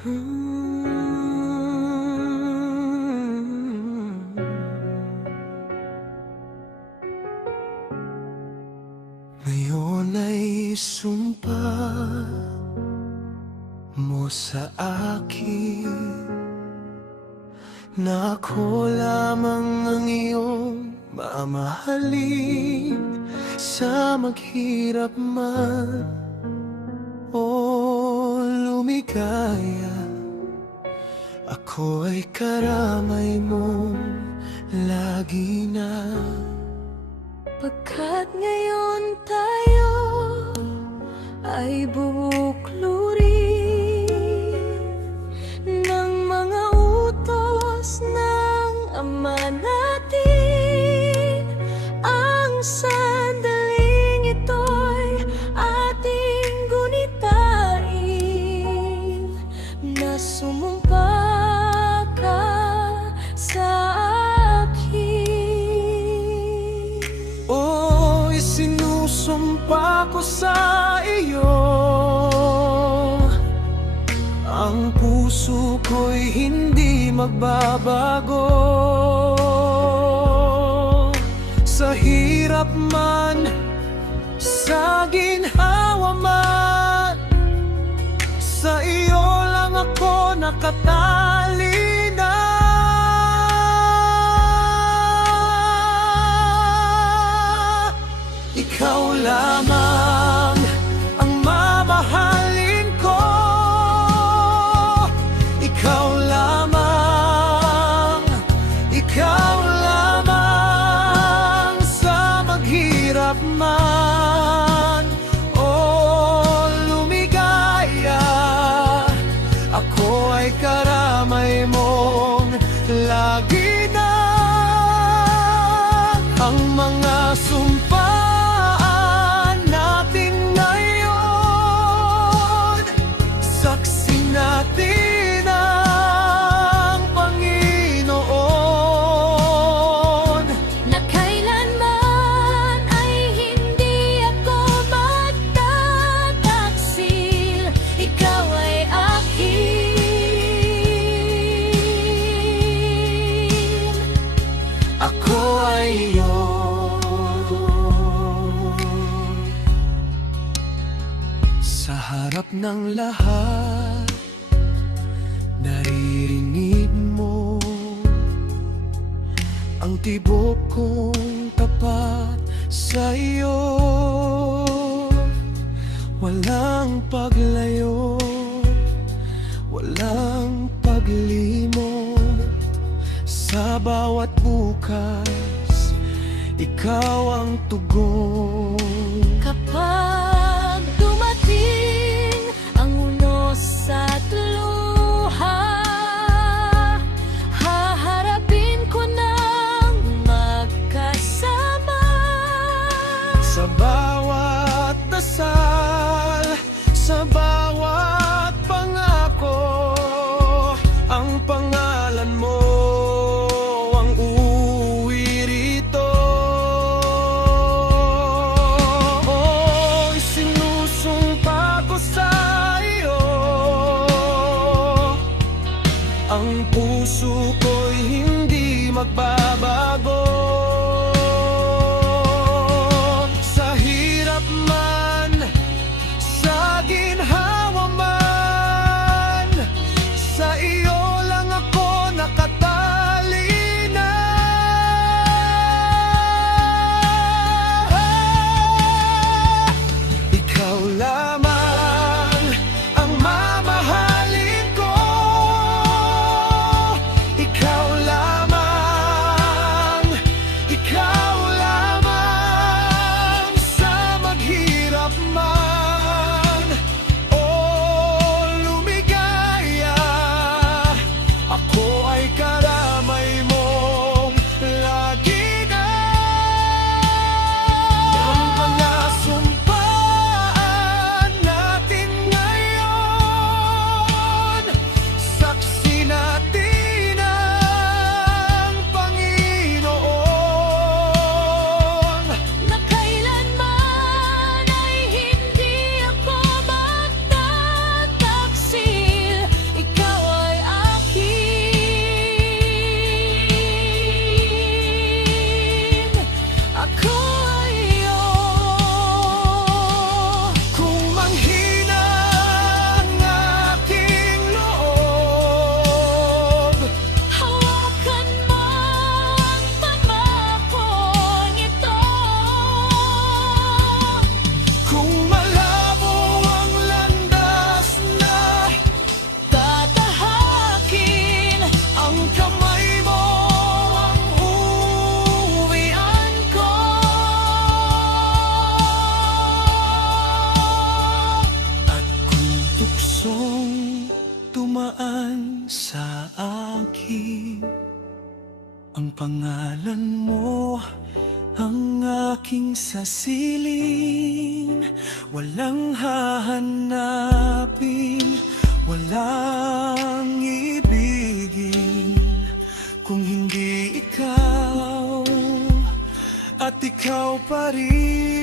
Ngayon ay sumpa mo sa akin na ako lamang ang iyong mamahalin, sa maghirap man o lumigaya. Ako ay karamay mo lagi na. Pagkat ngayon tayo ay bumukluri ng mga utos ng Ama natin, ang sandaling ito'y ating gunitain na sumumpa ka sa akin. Oh, isinusumpa ko sa iyo, ang puso ko'y hindi magbabago. Sa hirap man, sa ginhawa man, sa iyo lang ako nakatali na. Ikaw lamang ang mamahalin ko. Ikaw lamang, ikaw lamang, sa maghirap man o lumigaya. Ako ay karamay mong lagi na. Ang mga sumpaan natin ngayon, saksi natin ang Panginoon, Na kailanman ay hindi ako magtataksil. Ikaw ay akin, ako ay iyo. Sa harap ng lahat, naririnig mo ang tibok kong tapat sa iyo. Walang paglayo, walang paglimot. Sa bawat bukas, ikaw ang tugon. kapag dumating ang unos sa luha, haharapin ko ng magkasama. Sa bawat dasal, sa bawat pangako, ang pangalan mo ang uuwi rito. Oh, isinusumpa ko sa iyo, ang puso ko'y hindi magbabago. Sa hirap man, sa ginhawa man, sa iyo lang ako nakatali na. Ikaw lamang ang mamahalin ko. Ikaw lamang Tuksong tumaan sa akin, ang pangalan mo ang aking sasilin. Walang hahanapin, walang ibigin kung hindi ikaw, at ikaw pa rin.